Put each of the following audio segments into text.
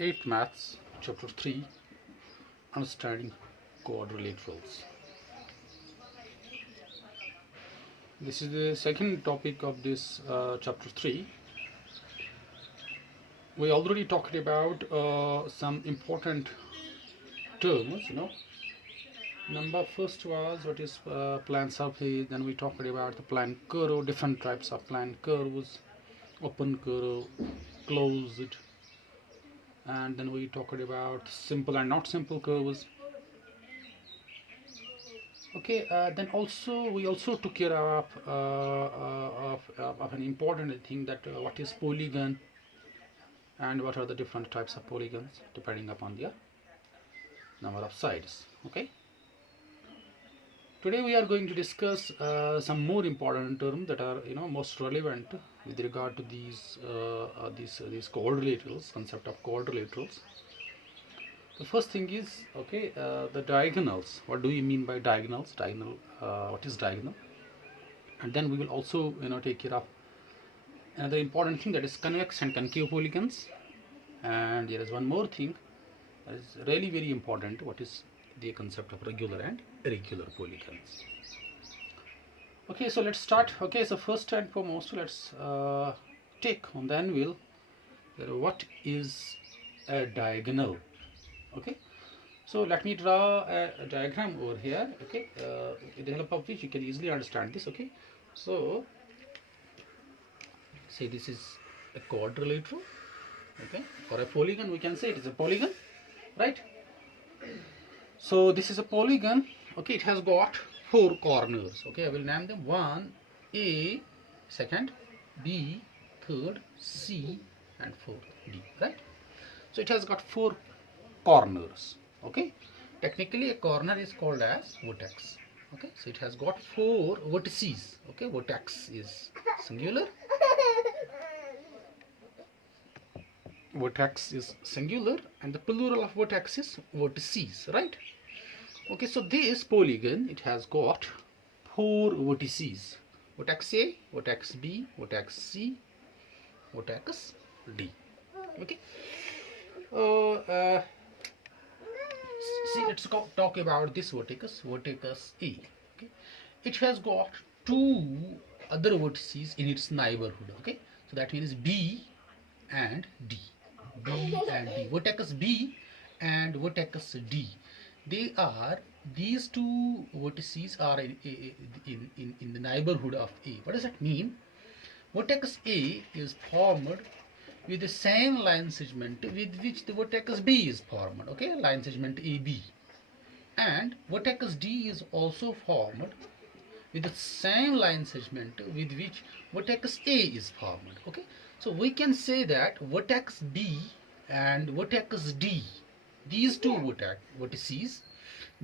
8th Maths, Chapter 3, Understanding Quadrilaterals. This is the second topic of this Chapter 3. We already talked about some important terms, Number first was what is plane surface, then we talked about the plane curve, different types of plane curves, open curve, closed, and then we talked about simple and not simple curves. Okay, then also we also took care of an important thing, that what is polygon and what are the different types of polygons depending upon their number of sides. Okay. Today we are going to discuss some more important terms that are most relevant with regard to these quadrilaterals, concept of quadrilaterals. The first thing is the diagonals. What do we mean by diagonals? What is diagonal? And then we will also take care of another important thing, that is convex and concave polygons. And there is one more thing that is really very important. What is the concept of regular and irregular polygons? Okay, so let's start. Okay, so first and foremost, let's take on the anvil what is a diagonal. Okay, so let me draw a diagram over here. Okay, with the help of which you can easily understand this. Okay, so say this is a quadrilateral. Okay, or a polygon, we can say it is a polygon, right? So this is a polygon. Okay, it has got 4 corners. Okay, I will name them 1 A, second B, third C, and 4th D, right? So it has got 4 corners. Okay, technically a corner is called as vertex. Okay, so it has got 4 vertices. Okay, vertex is singular. Vertex is singular, and the plural of vertex is vertices, right? Okay, so this polygon, it has got 4 vertices: vertex A, vertex B, vertex C, vertex D. Okay, see, let's talk about this vertex A. Okay, it has got 2 other vertices in its neighborhood. Okay, so that means B and D. Vertex B and vertex D. These 2 vertices are in the neighborhood of A. What does that mean? Vertex A is formed with the same line segment with which the vertex B is formed. Okay, line segment AB. And vertex D is also formed with the same line segment with which vertex A is formed. Okay, so we can say that vertex B and vertex D, these 2 vertices,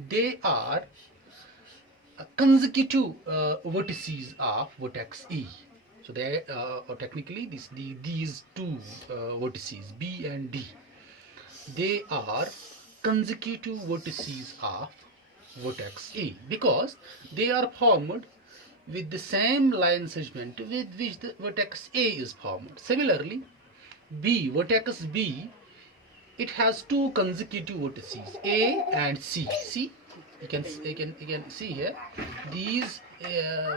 they are consecutive vertices of vertex A. So they technically these 2 vertices B and D, they are consecutive vertices of vertex A, because they are formed with the same line segment with which the vertex A is formed. Similarly, vertex B, it has 2 consecutive vertices, A and C. See, you can see here, these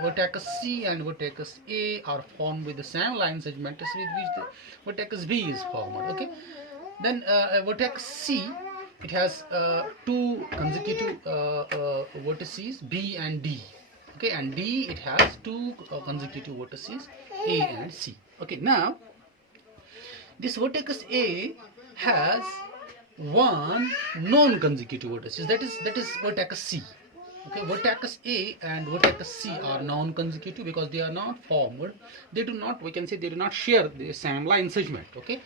vertex C and vertex A are formed with the same line segment with which the vertex B is formed. Okay, then vertex C, it has 2 consecutive vertices, B and D. Okay, and D, it has 2 consecutive vertices, A and C. Okay, now this vertex A has 1 non-consecutive vertex, that is vertex C. Okay, vertex A and vertex C are non-consecutive because they are not formed. They do not, we can say, they do not share the same line segment. Okay,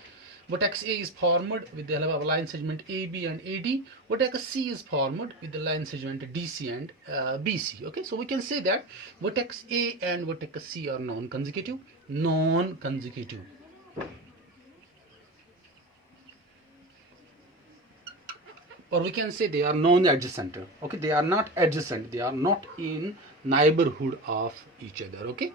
vertex A is formed with the help of line segment AB and AD. Vertex C is formed with the line segment DC and BC. Okay, so we can say that vertex A and vertex C are non-consecutive. Or we can say they are non-adjacent. Okay, they are not adjacent, they are not in neighborhood of each other. Okay,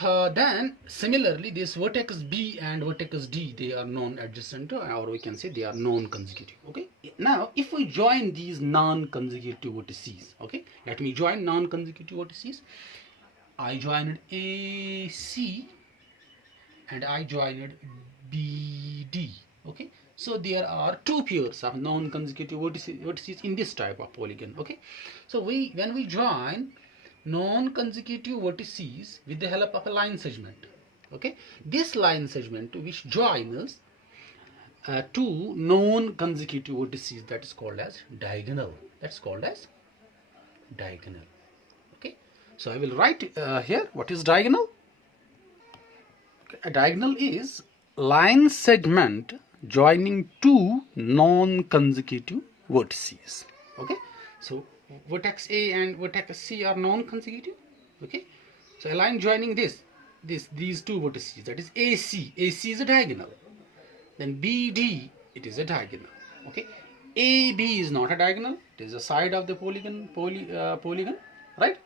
Then similarly, this vertex B and vertex D, they are non-adjacent, or we can say they are non-consecutive. Okay. Now, if we join these non-consecutive vertices, okay, let me join non-consecutive vertices. I joined AC and I joined BD. Okay. So there are two pairs of non-consecutive vertices in this type of polygon. Okay. So when we join non-consecutive vertices with the help of a line segment, okay, this line segment which joins two non-consecutive vertices, that is called as diagonal. That's called as diagonal. Okay. So I will write here what is diagonal. A diagonal is line segment joining two non-consecutive vertices. Okay. So vertex A and vertex C are non-consecutive. Okay. So a line joining these two vertices, that is AC. AC is a diagonal. Then BD, it is a diagonal. Okay. AB is not a diagonal. It is a side of the polygon. Right.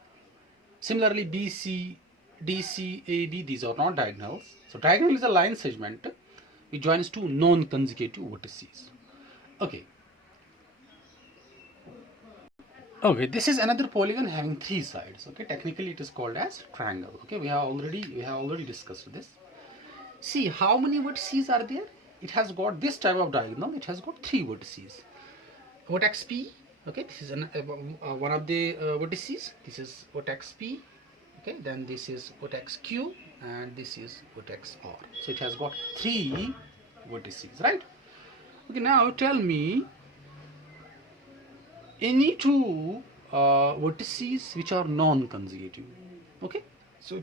Similarly, BC, DC, AB, these are not diagonals. So diagonal is a line segment which joins two non-consecutive vertices. Okay. Okay, this is another polygon having three sides. Okay, technically it is called as triangle. Okay, we have already discussed this. See how many vertices are there? It has got this type of diagonal. It has got three vertices. Vertex P. Okay, this is one of the vertices. This is vertex P. Okay, then this is vertex Q and this is vertex R. So it has got three vertices, right? Okay, now tell me any two vertices which are non-consecutive. Okay, so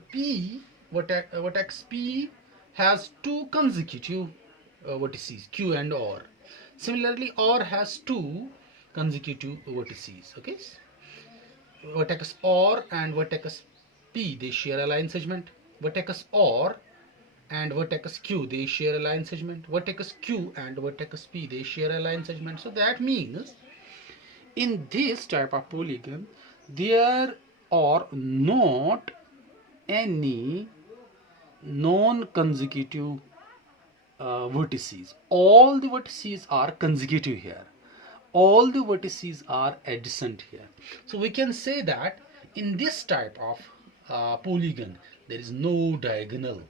vertex P has two consecutive vertices, Q and R. Similarly, R has two consecutive vertices. Okay, vertex R and vertex P, they share a line segment. Vertex R and vertex Q, they share a line segment. Vertex Q and vertex P, they share a line segment. So that means in this type of polygon there are not any non-consecutive vertices. All the vertices are consecutive here. All the vertices are adjacent here. So we can say that in this type of polygon there is no diagonal.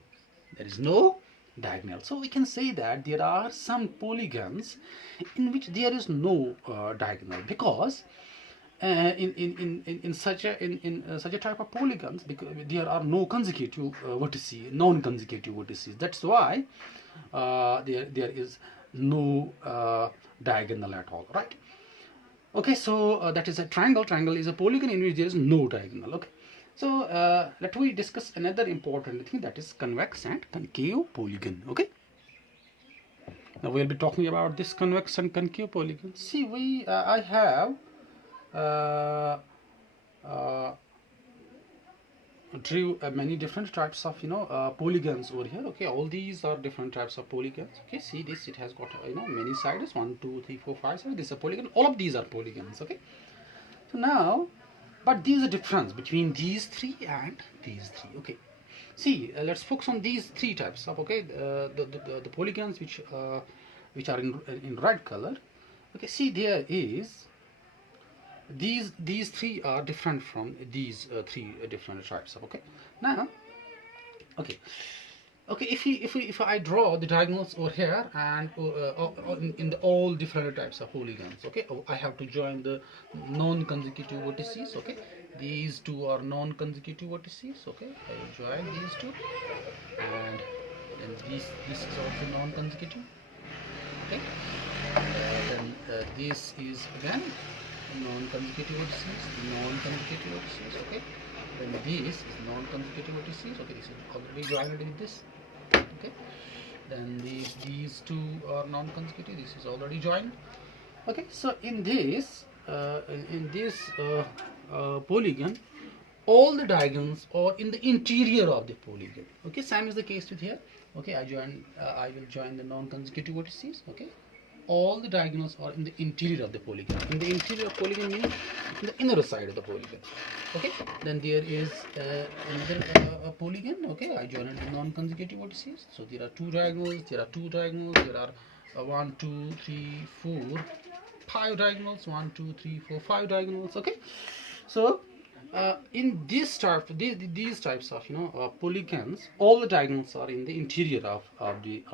There is no diagonal. So we can say that there are some polygons in which there is no diagonal, because in such a type of polygons, because there are no consecutive vertices, non-consecutive vertices. That's why there is no diagonal at all, right? Okay, so that is a triangle. Triangle is a polygon in which there is no diagonal. Okay, so let me discuss another important thing, that is convex and concave polygon. Okay, now we'll be talking about this convex and concave polygon. See, I have drew many different types of polygons over here. Okay, all these are different types of polygons. Okay, see this, it has got many sides, 1 2 3 4 5 sides. This is a polygon. All of these are polygons. Okay, so now, but there is a difference between these three and these three. Okay, see, let's focus on these three types of, okay, the polygons which are in red color. Okay, see, there is these three are different from these three different types of. Okay, now, okay, if I draw the diagonals over here and in the all different types of polygons. Okay, I have to join the non-consecutive vertices. Okay, these two are non-consecutive vertices. Okay, I will join these two, and then this is also non-consecutive. Okay, then this is again non-consecutive vertices, okay. Then this is non-consecutive vertices, okay. This is already joined with this, okay. Then these two are non-consecutive. This is already joined, okay. So in this polygon, all the diagonals are in the interior of the polygon. Okay, same is the case with here. Okay, I will join the non-consecutive vertices. Okay, all the diagonals are in the interior of the polygon. In the interior of polygon means in the inner side of the polygon. Okay, then there is another a polygon. Okay, I joined the non-consecutive vertices. So there are two diagonals. There are 1, 2, 3, 4, 5 diagonals. 1, 2, 3, 4, 5 diagonals. Okay, so in this type, these types of polygons, all the diagonals are in the interior of the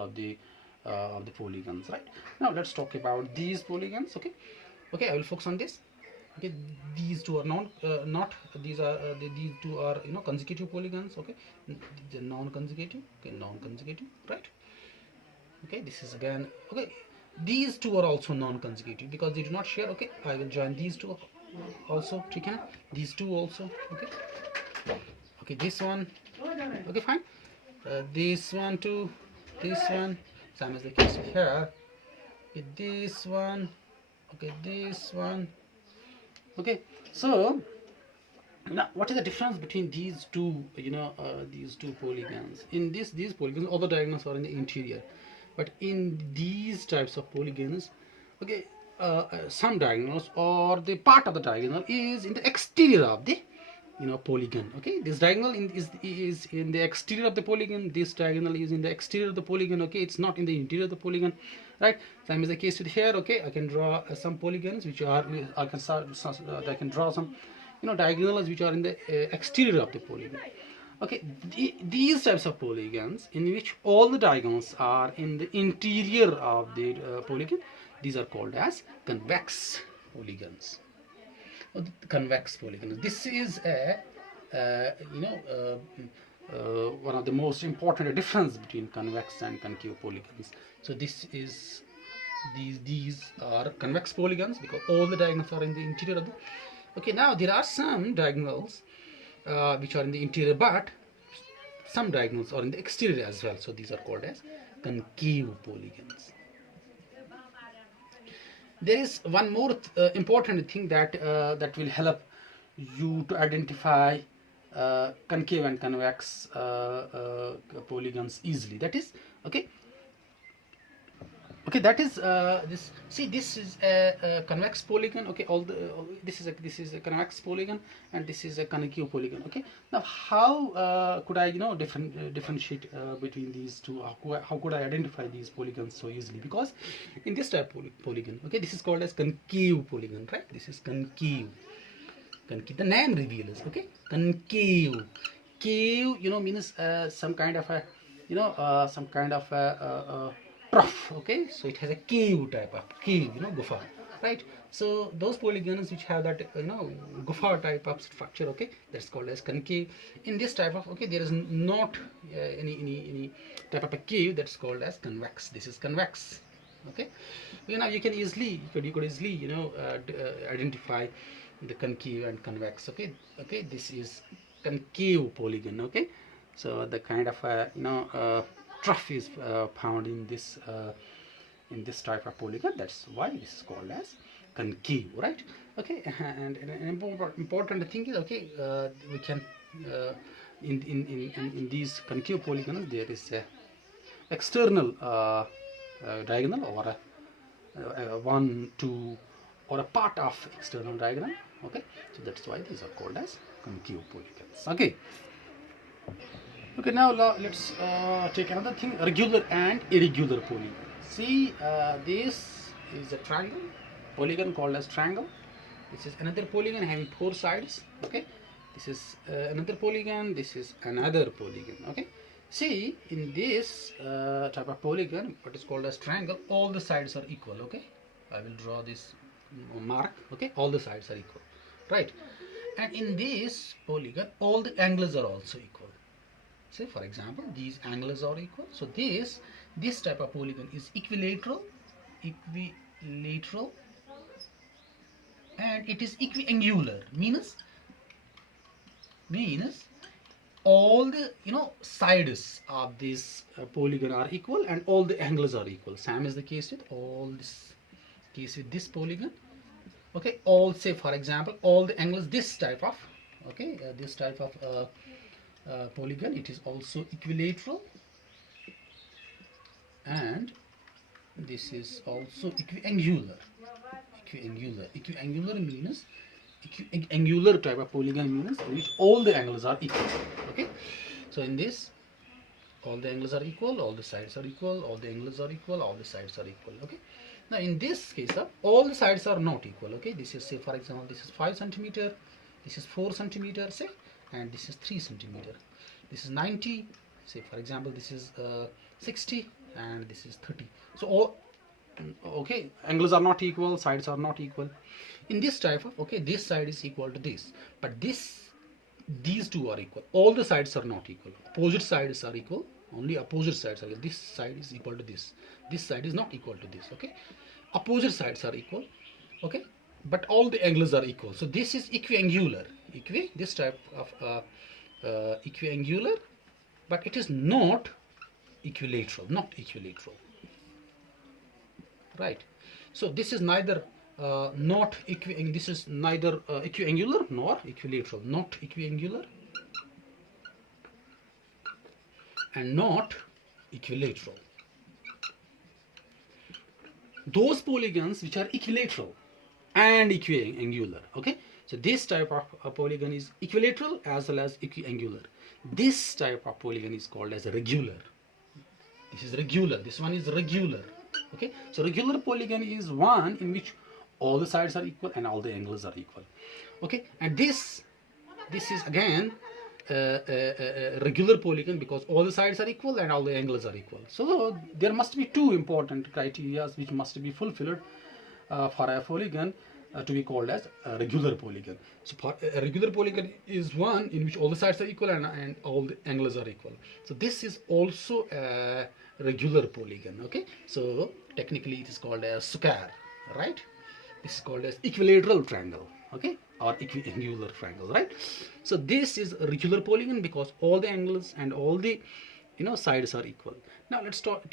polygons, right? Now let's talk about these polygons. Okay, I will focus on this. Okay, these two are not these are these two are consecutive polygons. Okay, the non-consecutive. Okay, non-consecutive, right? Okay, this is again, okay, these two are also non-consecutive because they do not share. Okay, I will join these two also. Okay, these two also. Okay, this one. Okay, fine. This one too, this one, same as the case here. Okay, this one. Okay, this one. Okay, so now what is the difference between these two these two polygons? In these polygons, all the diagonals are in the interior, but in these types of polygons, okay, some diagonals or the part of the diagonal is in the exterior of the polygon. Okay, this diagonal is in the exterior of the polygon. This diagonal is in the exterior of the polygon. Okay, it's not in the interior of the polygon, right? Same is the case with here. Okay, I can draw some polygons which are I can draw some diagonals which are in the exterior of the polygon. Okay, these types of polygons in which all the diagonals are in the interior of the polygon, these are called as convex polygons. Convex polygons. This is a one of the most important difference between convex and concave polygons. So this is these are convex polygons because all the diagonals are in the interior of the. Okay, now there are some diagonals which are in the interior, but some diagonals are in the exterior as well. So these are called as concave polygons. There is one more important thing that that will help you to identify concave and convex polygons easily. That is that is this. See, this is a convex polygon. Okay, this is a convex polygon, and this is a concave polygon. Okay, now how could I differentiate between these two? How could I identify these polygons so easily? Because in this type of polygon, okay, this is called as concave polygon, right? This is concave. Concave. The name reveals. Okay, concave. Cave, means some kind of a trough. Okay, so it has a cave type of cave, gufa, right? So those polygons which have that gufa type of structure, okay, that's called as concave. In this type of, okay, there is not any type of a cave, that's called as convex. This is convex. Okay, you can easily you could easily identify the concave and convex. Okay, this is concave polygon. Okay, so the kind of trough is found in this type of polygon. That's why this is called as concave, right? Okay, and an important thing is, okay, we can in these concave polygons there is a external diagonal or a 1, 2 or a part of external diagonal. Okay, so that's why these are called as concave polygons. Okay, now let's take another thing, regular and irregular polygon. See, this is a triangle, polygon called as triangle. This is another polygon having 4 sides. Okay, this is another polygon, this is another polygon. Okay, see, in this type of polygon, what is called as triangle, all the sides are equal. Okay, I will draw this mark. Okay, all the sides are equal, right? And in this polygon, all the angles are also equal. Say, for example, these angles are equal. So this type of polygon is equilateral, and it is equiangular. Means all the sides of this polygon are equal and all the angles are equal. Same is the case with this polygon. Okay, all, say for example, all the angles, this type of polygon, it is also equilateral, and this is also equiangular. Equiangular means angular type of polygon means in which all the angles are equal. Okay, so in this, all the angles are equal, all the sides are equal, all the angles are equal, all the sides are equal. Okay, now in this case all the sides are not equal. Okay, this is, say for example, this is 5 centimeter, this is 4 centimeter, say, and this is 3 centimeter. This is 90, say for example, this is 60, and this is 30. So all, okay, angles are not equal, sides are not equal. In this type of, okay, this side is equal to this, but these two are equal. All the sides are not equal. Opposite sides are equal. Only opposite sides are equal. This side is equal to this. This side is not equal to this. Okay, opposite sides are equal. Okay, but all the angles are equal. So this is equiangular. This type of equiangular, but it is not equilateral. Right. So this is neither this is neither equiangular nor equilateral. Not equiangular and not equilateral. Those polygons which are equilateral and equiangular. Okay, so this type of polygon is equilateral as well as equiangular. This type of polygon is called as regular. This is regular. This one is regular. Okay, so regular polygon is one in which all the sides are equal and all the angles are equal. Okay, and this is again a regular polygon because all the sides are equal and all the angles are equal. So there must be two important criteria which must be fulfilled for a polygon to be called as a regular polygon. So a regular polygon is one in which all the sides are equal and all the angles are equal. So this is also a regular polygon. Okay, so technically it is called as square, right? This is called as equilateral triangle. Okay, or equiangular triangle, right? So this is a regular polygon because all the angles and all the sides are equal. Now let's talk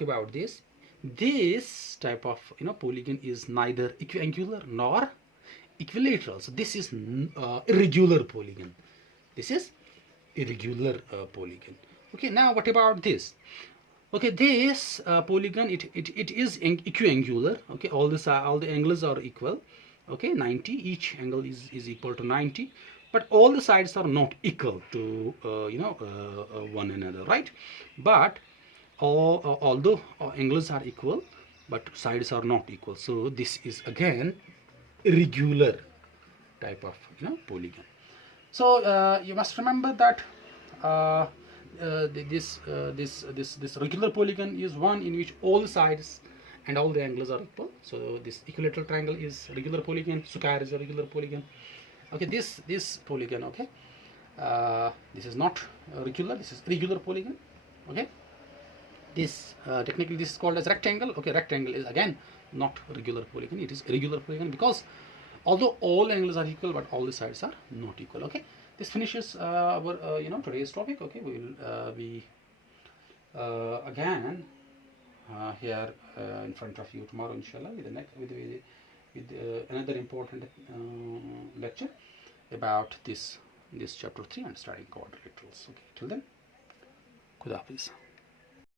about this. This type of polygon is neither equiangular nor equilateral. So this is irregular polygon. This is irregular polygon. Okay, now what about this? Okay, this polygon it is equiangular. Okay, all the angles are equal. Okay, 90, each angle is equal to 90, but all the sides are not equal to one another, right? But although angles are equal, but sides are not equal. So this is again irregular type of polygon. So you must remember that this regular polygon is one in which all the sides and all the angles are equal. So this equilateral triangle is regular polygon, square is a regular polygon. Okay, this polygon, okay, this is not regular, this is irregular polygon. Okay, this technically this is called as rectangle. Okay, rectangle is again not regular polygon, it is irregular polygon because although all angles are equal but all the sides are not equal. Okay, this finishes our today's topic. Okay, we will be again here in front of you tomorrow, inshallah, with another important lecture about this chapter 3 and studying quadrilaterals. Okay, till then, Khuda Hafiz.